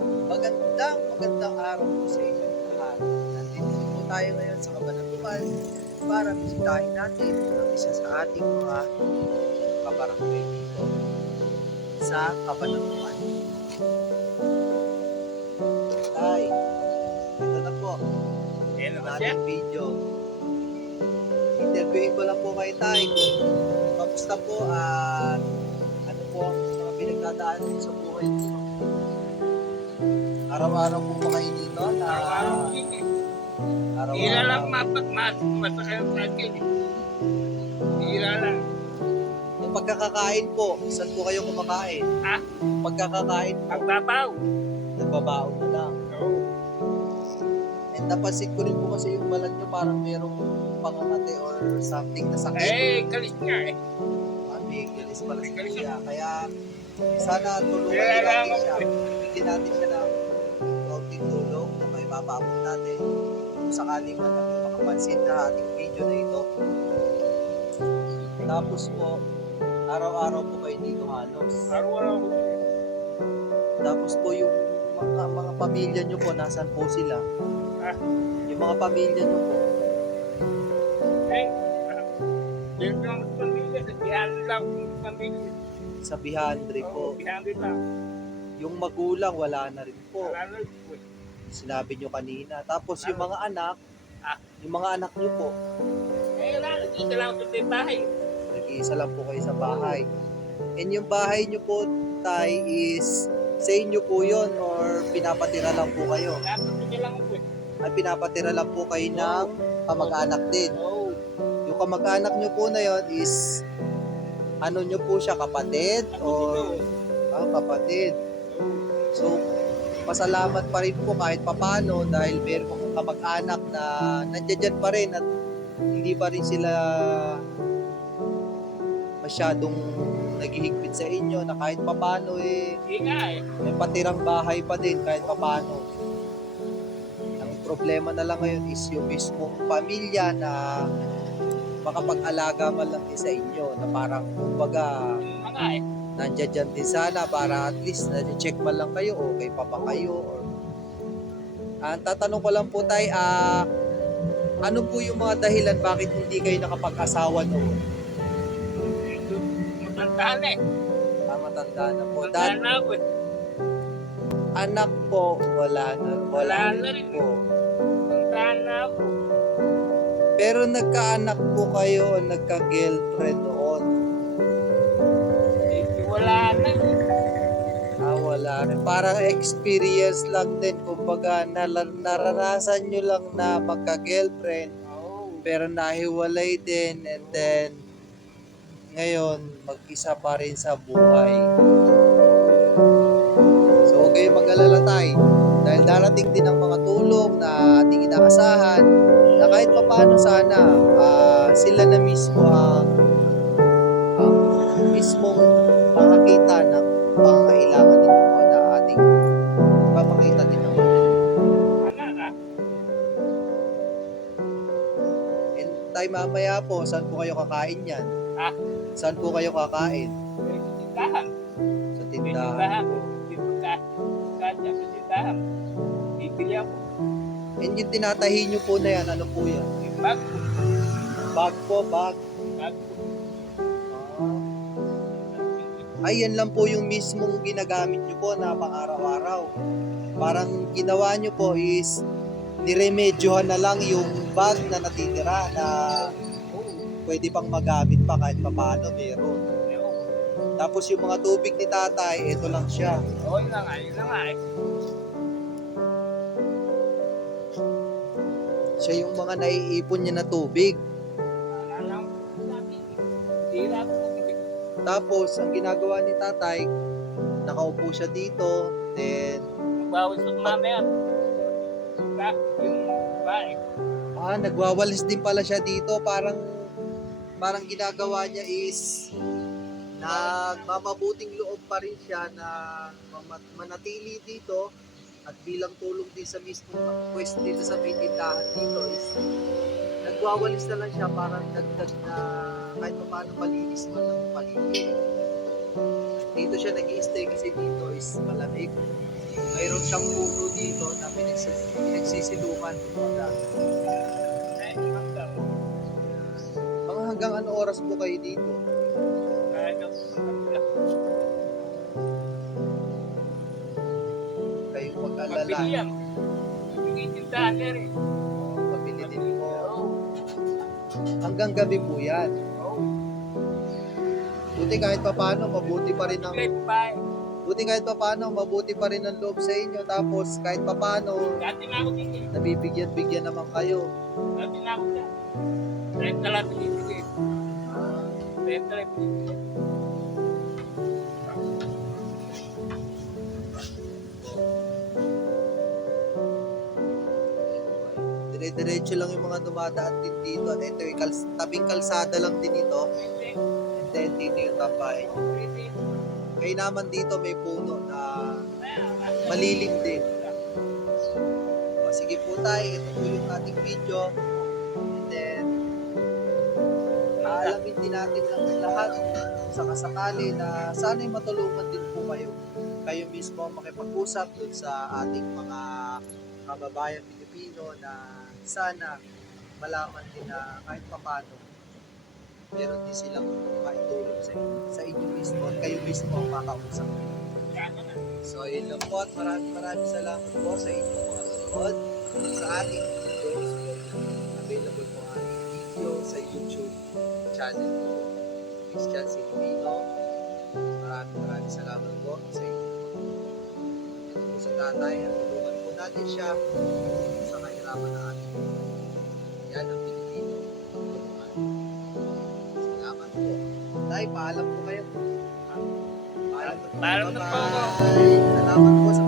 Magandang magandang araw po sa inyo lahat. Nandito po tayo ngayon sa Kabanatuan para bisitahin natin ang isa sa ating mga kabarangay dito sa Kabanatuan. Tay, ito na po Yan ang ating video. Interviewin ko lang po kayo tay kung kamusta po at ano po ang mga pinagdadaanan niyo sa buhay. Araw-araw po ba kayo dito? Na, Araw-araw din eh. araw-araw. Hira lang mapagmas. Masakay sa akin eh. Hira lang. Yung pagkakakain po, saan po kayo kumakain? Ha? Pagkakakain po, Pagbabaw. nagbabaon na lang. Oo. And napansin ko rin po kasi yung balat nyo parang merong pangangate or something na sakit. Eh, kalis nga eh. Ah, may galis pala May galis siya. Kaya sana tulungan natin siya. Bigyan natin siya ng kaunting tulong na may mapapot natin kung sakaling man yung makapansin na ating video na ito. Tapos po, araw-araw po kayo dito halos. Araw-araw ko siya. Tapos po yung mga, mga pamilya nyo po, nasan po sila? Ah. Yung mga pamilya nyo po, Eh, yun lang ang pamilya. Sabihan lang yung pamilya. Sa Bihandre po. Sabihan lang. Yung magulang, wala na rin po. Wala na po. eh. Sinabi nyo kanina. Tapos yung mga anak, Ah. yung mga anak nyo po, Eh, wala. Dito lang sa may bahay. nag-iisa lang po kayo sa bahay. And yung bahay nyo po, Tay, is sa inyo po yon or pinapatira lang po kayo? Dapat lang po eh. Ay pinapatira lang po kayo ng kamag-anak din. Yung kamag-anak nyo po na yon is ano nyo po siya, kapatid? Or ah, kapatid. So, pasalamat pa rin po kahit papano dahil meron kong kamag-anak na nandiyan pa rin at hindi pa rin sila masyadong naghihigpit sa inyo na kahit papano eh eh. may patirang bahay pa din kahit papano. Ang problema na lang ngayon is yung mismong pamilya na makapag-alaga man lang din sa inyo na parang kumbaga nandiyan dyan din sana para at least na-check man lang kayo o kay papa kayo or Ah, ang tatanong ko lang po tay ah ano po yung mga dahilan bakit hindi kayo nakapag-asawa noon? Ito, matandaan eh. Ah, matanda na po. Matandaan Dad, na ako eh. anak po, wala na. Wala, Wala na rin. po. Matandaan na ako. Pero nagkaanak po kayo o nagka-girlfriend noon? Eh, wala na. Ah, wala rin. Parang experience lang din. Kumbaga, nala- naranasan nyo lang na magka-girlfriend. Pero nahiwalay din. And then, ngayon, mag-isa pa rin sa buhay. So, huwag kayong mag-alala tayo. Dahil darating din ang mga tulong na ating inaasahan na kahit papaano sana ah, sila na mismo ang ang mismong makakita ng pangangailangan ninyo po na ating papakita din naman. And tayo mamaya po, saan po kayo kakain yan? Ha? Saan po kayo kakain? May tindahan. Sa tindahan tindahan. po. Pagka- pagka sa tindahan. Bibili ako. And yung tinatahi nyo po na yan, ano po yan? Bag. Bag po, bag. Bag ko. Ay, yan lang po yung mismong ginagamit nyo po na pang-araw-araw. Parang ginawa nyo po is niremedyohan na lang yung bag na natitira na pwede pang magamit pa kahit papaano meron. Tapos yung mga tubig ni tatay, ito lang siya. Oo, yun na nga. Yun na nga eh. Siya yung mga naiipon niya na tubig. Tapos, ang ginagawa ni tatay, nakaupo siya dito, then, Magbawas sa mamaya. Yung bahay. ah, nagwawalis din pala siya dito. Parang, parang ginagawa niya is, nagmamabuting loob pa rin siya na manatili dito at bilang tulong din sa mismong quest dito sa may tindahan dito is nagwawalis na lang siya parang dagdag na kahit pa paano malinis man ang paligid. Dito siya nag stay kasi dito is malamig. mayroon siyang puno dito na pinagsis- hanggang. Mga hanggang ano oras po kayo dito? Kahit Kayo mag-alala. Mabili yan. Tindahan din po. Oo. Hanggang gabi po yan. Oo. Buti kahit pa paano, mabuti pa rin ang Great buti kahit pa paano, mabuti pa rin ang loob sa inyo. Tapos kahit pa paano, Dati na ako dito. eh. nabibigyan-bigyan naman kayo. Dati na ako dyan. Renta lang binibigay. Renta lang binibigay. Dire-diretso lang yung mga dumadaan din dito. At ito, yung kals- tabing kalsada lang din ito. And then dito yung tambahay. Hindi. Kaya naman dito may puno na malilim din. O, sige po tayo, ito po yung ating video. And then, aalamin din natin ng lahat sa kasakali na sana'y matulungan din po kayo. Kayo mismo makipag-usap dun sa ating mga kababayan Pilipino na sana malaman din na kahit papano meron din silang maitulong sa inyo, sa inyo mismo at kayo mismo ang makausap. So, yun lang po at maraming maraming salamat po sa inyong mga nanonood sa ating videos. Available po ang ating video sa YouTube channel po. Christian Silvino. Maraming maraming salamat po sa inyo. Ito po si tatay at tulungan po natin siya sa kahirapan na ating yan ang Pilipino. Salamat po. Tay, paalam po kayo. Paalam, Paalam na po. Salamat po sa